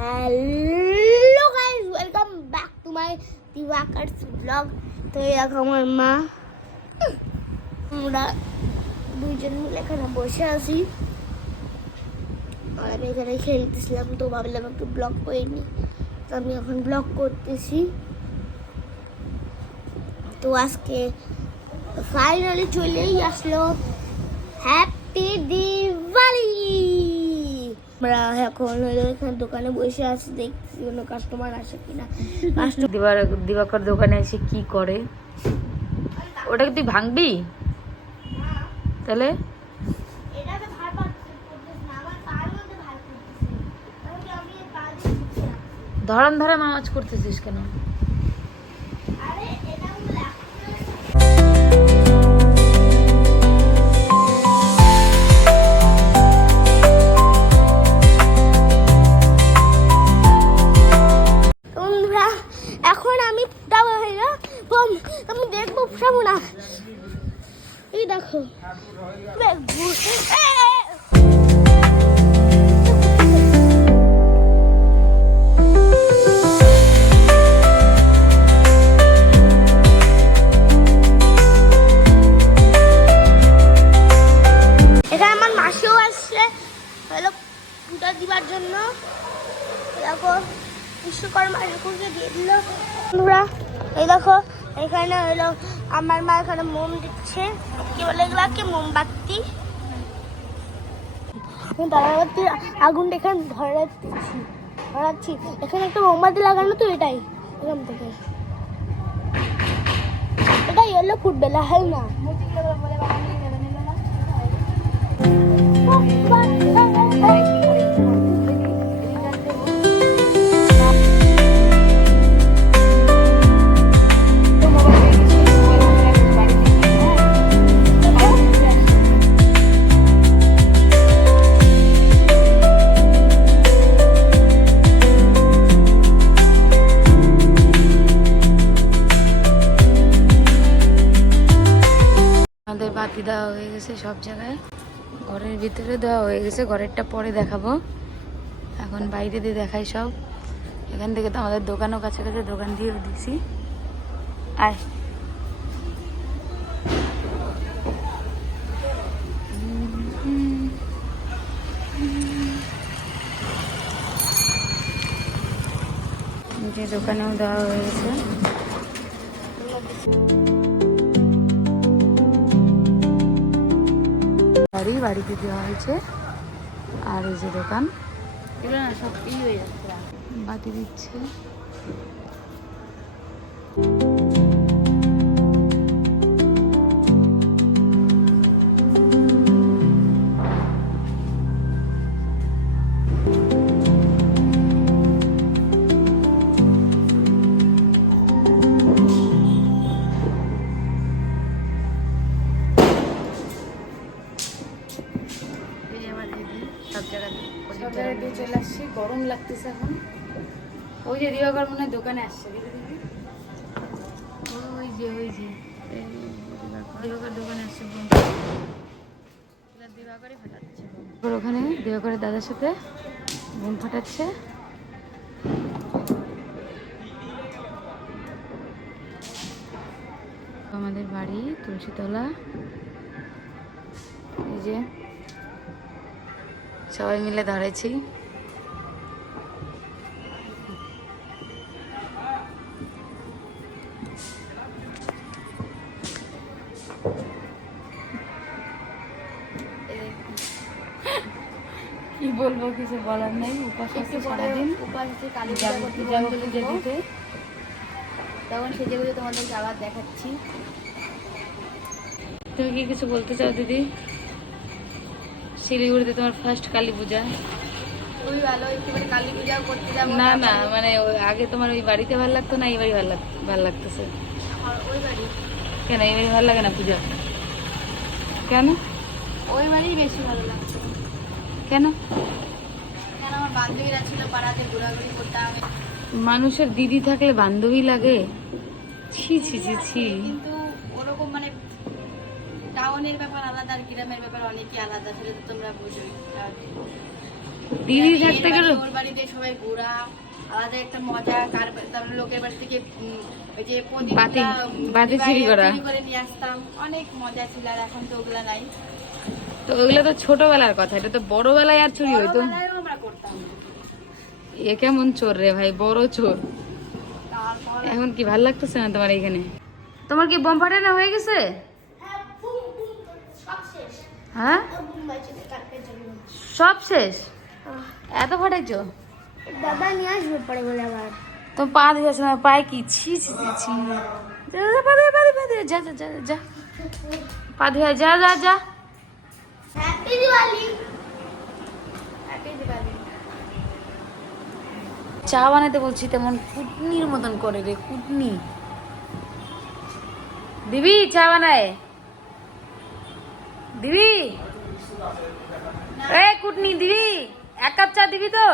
Hello guys, welcome back to my Dibakar's vlog. তো এই দেখো আমার মা, আমরা দুইজন মিলে এখানে বসে আছি আর আমি এখানে খেলতেছিলাম। তো ভাবলাম একটু ব্লগ করে নিই, তো আমি এখন ব্লগ করতেছি। তো আজকে ফাইনালি চলেই আসলো হ্যাপি দিওয়ালি। আমরা এখন এখানে দোকানে বসে আছি, দেখছি কোনো কাস্টমার আসে কিনা। দিবাকর দোকানে এসে কি করে? ওটাকে তুই ভাঙবি তাহলে? ধরান ধরান আওয়াজ করতেছিস কেন? এখন আমি ফুটাবো, আমি দেখবো ফুটাবো না। এই দেখো এখানে আমার মাসিও আসছে হলো ফুটা দিবার জন্য। দেখো বিশ্বকর্মা ঠাকুরকে দিয়ে দিল। বন্ধুরা এই দেখো এখানে হলো আমার মা এখানে মোম দিচ্ছে, কি বলে এগুলাকে, মোমবাতি। তারাবাতির আগুনটা এখানে ধরাচ্ছি। এখানে একটা মোমবাতি লাগানো, তো এটাই এখান থেকে এটা ইয়েলো ফুটবে, লাল না। আমাদের বাতি দেওয়া হয়ে গেছে সব জায়গায়, ঘরের ভিতরে দেওয়া হয়ে গেছে, ঘরেরটা পরে দেখাবো। এখন বাইরে দিয়ে দেখাই সব। এখান থেকে তো আমাদের দোকানও কাছাকাছি, দোকান দিয়েও দিছি। আয় যে দোকানেও দেওয়া হয়ে গেছে। বাড়িতে দেওয়া হয়েছে। আর এই যে দোকান, এগুলো না সব হয়ে যাচ্ছে, বাতি দিচ্ছে। সব জায়গায় দিয়ে চলে আসছি, গরম লাগতেছে এখন। ওই যে দিবাকর মনে হয় দোকানে আসছে, ওই যে দিবাকর দোকানে আসছে। দিবাকরই ফাটাচ্ছে, ওখানে দিবাকরের দাদার সাথে বোম ফাটাচ্ছে। আমাদের বাড়ি তুলসীতলা। এই যে সবাই মিলে ধরেছি। কি বলবো, কিছু বলার নেই। উপাস আছে সারাদিন, উপাস আছে, কালী পূজা দিতে। তখন সেজে গুজে তোমাদেরকে আবার দেখাচ্ছি। তুমি কি কিছু বলতে চাও দিদি? শিলিগুড়িতে তোমার ফার্স্ট কালী পূজা, খুবই ভালো। একটুখানি কালী পূজাও করতে যাবো। না না, মানে আগে তোমার ওই বাড়িতে ভালো লাগতো না, এই বাড়ি ভালো লাগতেছে? ওই বাড়ি কেন? এই বাড়ি ভালো লাগে না পূজা? কেন? ওই বাড়ি বেশি ভালো লাগতো। কেন? কেন আমার বান্ধবীরা ছিল, পাড়াতে ঘোরাঘুরি করতাম। মানুষের দিদি থাকলে বান্ধবী লাগে? ছি ছি ছি ছি। কিন্তু ওরকম মানে টাউনের ব্যাপার আলাদা আর গ্রামের ব্যাপার অনেকই আলাদা, সেটা তো তোমরা বুঝোই। দিদি থাকতে গেলে ওর বাড়িতে সবাই ঘোরা আলাদা একটা মজা, তারপরে লোকের বাড়ি থেকে ওই যে বাতি চুরি করা করে নিয়ে আসতাম, অনেক মজা ছিল। আর এখন তো ওগুলা নাই। তো ওগুলো তো ছোটবেলার কথা, এটা তো বড়বেলায় আর চুরি হইতো। ছোটবেলায়ও আমরা করতাম। এ কেমন চোর রে ভাই, বড় চোর। তারপর এখন কি ভাল লাগতেছে না তোমার এইখানে? তোমার কি বোম ফাটানো হয়ে গেছে? হ্যাঁ, বুম বুম করে সব শেষ। হ্যাঁ, বুম বাজছে কালকের জন্য। সব শেষ? এত ফাটাইছো? বাবা নিয়ে আসবে পরে বলে আবার। তো পা দিয়ে না, পায়ে কি ছি ছি ছি ছি। যা যা, পা দিয়ে, যা যা যা যা, পা দিয়ে যা যা যা। হ্যাপি দিওয়ালি। হ্যাপি দিওয়ালি। চা বানাতে বলছি তেমন কুটনির মতন করে রে, কুটনি। দিবি চা বানায়? দিবি? এ কুটনি দিবি? 1 কাপ চা দিবি তো?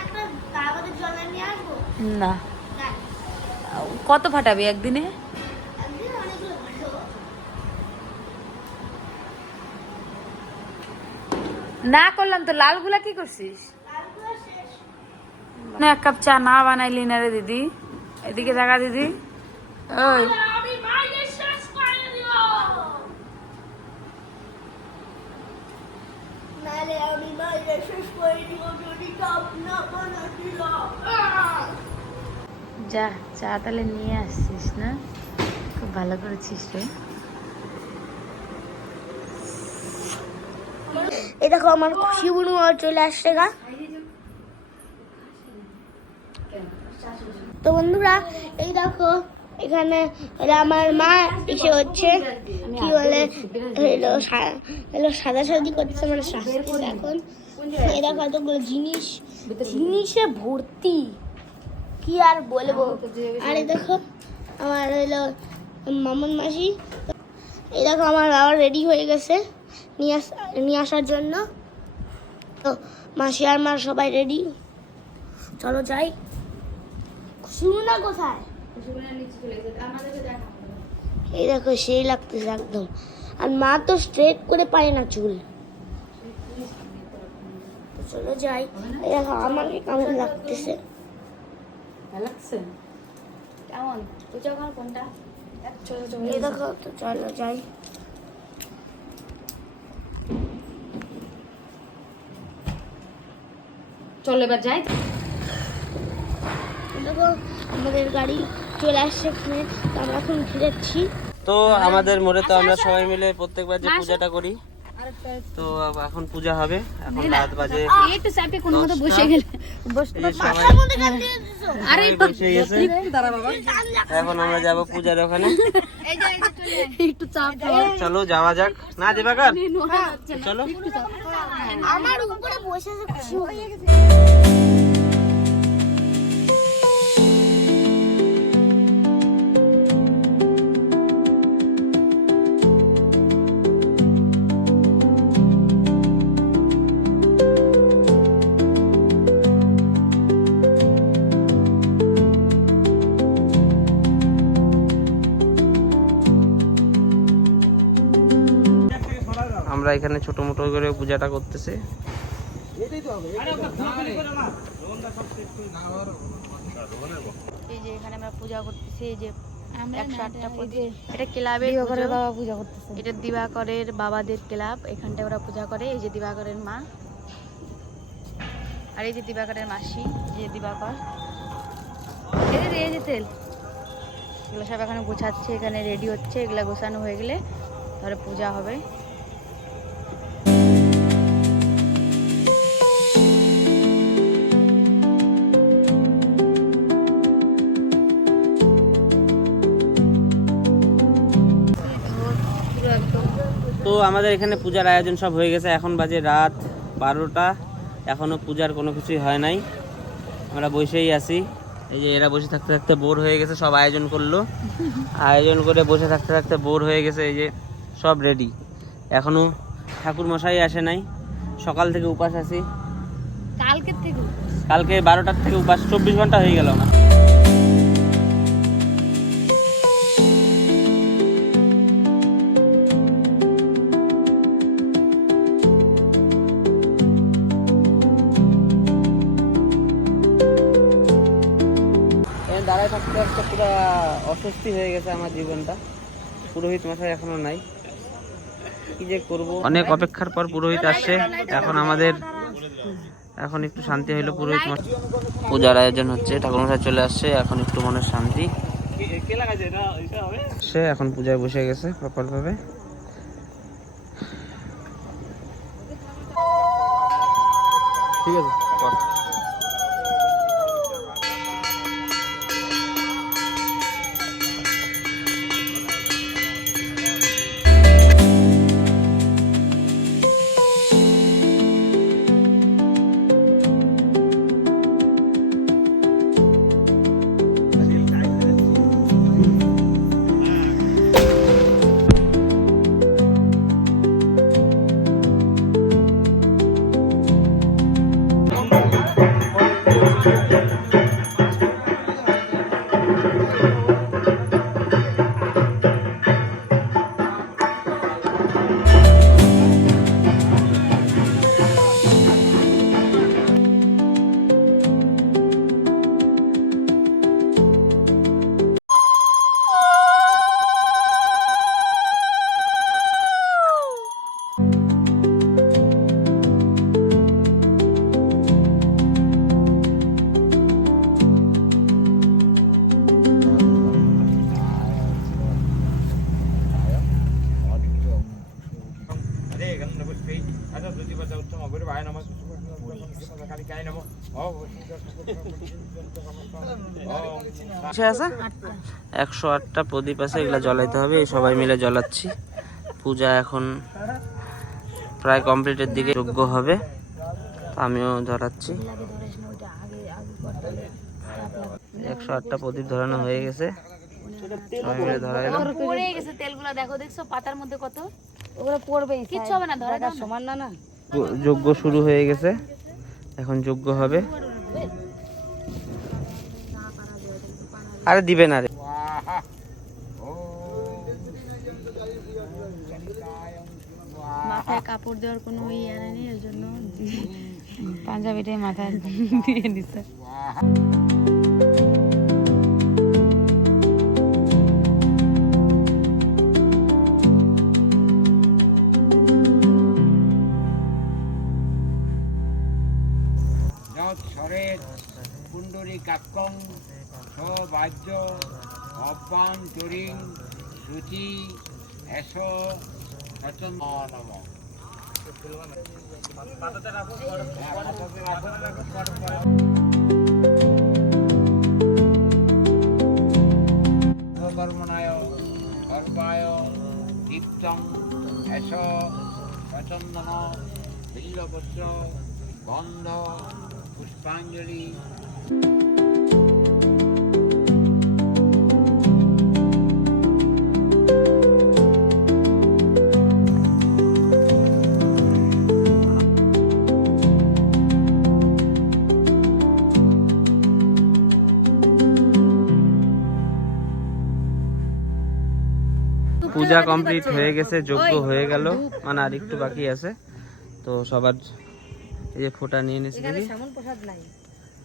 একটা কাগজের জল নিয়ে আসবো। না। না, কত ফাটাবি একদিনে? একদিন অনেকগুলো ভালো। না করলাম তো, লালগুলা কি করছিস? লালগুলো শেষ। না, 1 কাপ চা না বানাইলি না রে দিদি। এদিকে দেখা দিদি। ওই আমি মাইনে শেষ করে দিব। নালে আমি মাইনে শেষ করে দিব যদি কাপ না বানাতিল। যা, চা তাহলে নিয়ে আসছিস না? খুব ভালো করেছিস রে। এই দেখো আমার খুশি বুনু চলে আসছে গা। তো বন্ধুরা এই দেখো এখানে আমার মা এসে হচ্ছে কি বলে হলো সাদাসাদি করছে, মানে সাজতেছে এখন। এই দেখো এতগুলো জিনিসে ভর্তি, কি আর বলবো। আর এই দেখো আমার হলো মামুন মাসি। এই দেখো আমার বাবা রেডি হয়ে গেছে নিয়ে আসার জন্য। তো মাসি আর মা সবাই রেডি, চলো যাই। শুনু না কোথায়? এই দেখো সেই লাগতেছে একদম। আর মা তো স্ট্রেট করে পায় না চুল। তো চলো যাই। এই দেখো আমাকে কেমন লাগতেছে। ভালো লাগছে? কেমন বুঝছো কোনটা? এই দেখো, তো চলো যাই। চল এবার যাই। দেখো আমাদের গাড়ি চলে আসছে এখানে, তো আমরা এখন উঠে যাচ্ছি। তো আমাদের মোড়ে তো আমরা সবাই মিলে প্রত্যেকবার যে পূজাটা করি, তো এখন পূজা হবে। এখন রাত বাজে একটু চাপে কোনো মতো বসে গেলে মাথার মধ্যে গান দিয়ে দিছো। আরে বসে গেছে। এখন আমরা যাব পূজার ওখানে। একটু চাপ। চলো যাওয়া যাক। না দিবাকর, চলো। আমার উপরে বসে আছে খুশি হয়ে গেছে। আমরা এখানে ছোট মোটো করে পূজাটা করতেছি। এই যে এখানে আমরা পূজা করতেছি, এই যে 108টা প্রদীপ। এটা ক্লাবের বাবা পূজা করতেছে। এটা দিবাকরের বাবাদের ক্লাব, এখানটায় ওরা পূজা করে। এই যে দিবাকরের মা, আর এই যে দিবাকরের মাসি, এই যে দিবাকর। এই যে তেল এগুলো সব এখানে গোছাচ্ছে, এখানে রেডি হচ্ছে। এগুলা গোছানো হয়ে গেলে তারপরে পূজা হবে। তো আমাদের এখানে পূজার আয়োজন সব হয়ে গেছে। এখন বাজে রাত 12টা, এখনো পূজার কোনো কিছুই হয় নাই। আমরা বসেই আছি। এই যে এরা বসে থাকতে থাকতে বোর হয়ে গেছে, সব আয়োজন করলো। আয়োজন করে বসে থাকতে থাকতে বোর হয়ে গেছে। এই যে সব রেডি, এখনো ঠাকুর মশাই আসে নাই। সকাল থেকে উপাস আছি, কালকে 12টার থেকে উপাস। 24 ঘন্টা হয়ে গেল আমার। থাকতে থাকতে পুরো অস্বস্তি হয়ে গেছে আমার জীবনটা। পুরোহিত মশাই এখনো নাই, কি যে করবো। অনেক অপেক্ষার পর পুরোহিত আসছে। এখন আমাদের এখন একটু শান্তি হইলো। পুরোহিত পূজার আয়োজন হচ্ছে, ঠাকুরমশাই চলে আসছে, এখন একটু মনের শান্তি। সে এখন পূজায় বসে গেছে প্রপার ভাবে। ঠিক আছে, আছে 108টা প্রদীপ আছে, এগুলা জ্বলাইতে হবে। সবাই মিলে জ্বলাচ্ছি। পূজা এখন প্রায় কমপ্লিটের দিকে যোগ্য হবে, আমিও ধরাচ্ছি। 108টা প্রদীপ ধরানো হয়ে গেছে, সবাই মিলে ধরাইলো। পড়ে গেছে তেলগুলো, দেখো দেখছো পাতার মধ্যে কত, ওগুলো পড়বে, কিচ্ছু হবে না, ধরা দাও সমান না। যজ্ঞ শুরু হয়ে গেছে, এখন যজ্ঞ হবে। আরে দিবে না রে। মাথায় কাপড় দেওয়ার কোনো ইয়ে নেই, ওই জন্য পাঞ্জাবিটাই মাথায় দিয়ে দিচ্ছে। কুণ্ডরী কাক্কং সবাজ্য অভ্যন্তরীং শুচি এস সচন নম। কর্মণায় সর্বায় দীপ্তং এস সচন্দন বিল্লপত্র গন্ধ পুষ্পাঞ্জলি। পূজা কমপ্লিট হয়ে গেছে, যজ্ঞ হয়ে গেল, মানে আর একটু বাকি আছে। তো সবার এই যে ফোঁটা নিয়ে নিছি,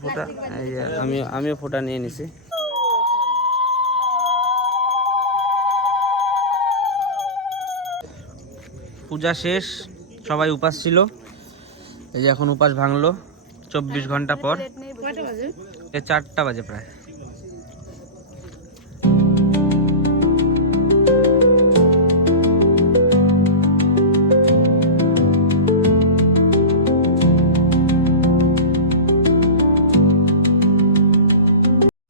ফোঁটা এই যে আমিও ফোঁটা নিয়ে নিছি। পূজা শেষ, সবাই উপাস ছিল। এই যে এখন উপাস ভাঙলো 24 ঘন্টা পর। 4টা বাজে প্রায়।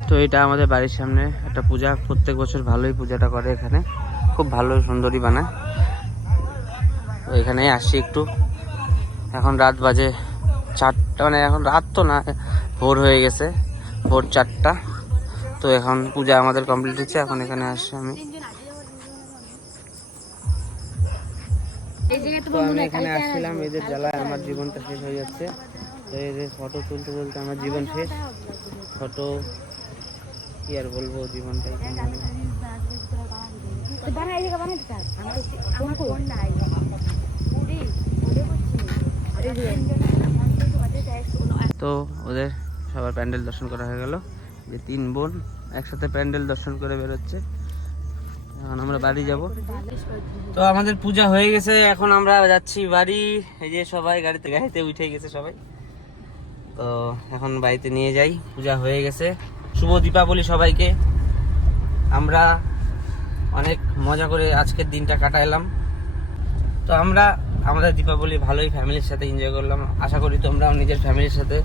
তো এটা আমাদের বাড়ির সামনে একটা পূজা, প্রত্যেক বছর ভালোই পূজাটা করে এখানে, খুব ভালো সুন্দরী বানায়। তো এখানে আসছি একটু। এখন রাত বাজে 4টা, মানে এখন রাত তো না, ভোর হয়ে গেছে, ভোর 4টা। তো এখন পূজা আমাদের কমপ্লিট হচ্ছে, এখন এখানে আসছি আমি। তো আমি এখানে আসছিলাম, এদের জ্বালায় আমার জীবনটা শেষ হয়ে যাচ্ছে। তো এদের ফটো তুলতে তুলতে আমার জীবন শেষ। ফটো কি আর বলবো, জীবনটাই তো ওদের সবার প্যান্ডেল দর্শন করা হয়ে গেল। যে 3 বোন একসাথে প্যান্ডেল দর্শন করে বেরোচ্ছে। এখন আমরা বাড়ি যাব। তো আমাদের পূজা হয়ে গেছে, এখন আমরা যাচ্ছি বাড়ি। এই যে সবাই গাড়িতে উঠে গেছে সবাই। তো এখন বাড়িতে নিয়ে যাই, পূজা হয়ে গেছে। শুভ দীপাবলি সবাইকে। আমরা অনেক মজা করে আজকের দিনটা কাটাইলাম। তো আমরা আমাদের দীপাবলি ভালোই ফ্যামিলির সাথে এনজয় করলাম। আশা করি তোমরাও নিজের ফ্যামিলির সাথে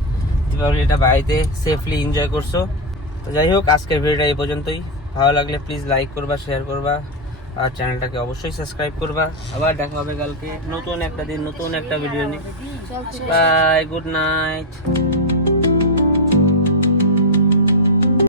দীপাবলিটা বাড়িতে সেফলি এনজয় করছো। তো যাই হোক, আজকের ভিডিওটা এই পর্যন্তই। ভালো লাগলে প্লিজ লাইক করবা, শেয়ার করবা, আর চ্যানেলটাকে অবশ্যই সাবস্ক্রাইব করবা। আবার দেখা হবে কালকে নতুন একটা দিন, নতুন একটা ভিডিও নিয়ে। Bye, good night.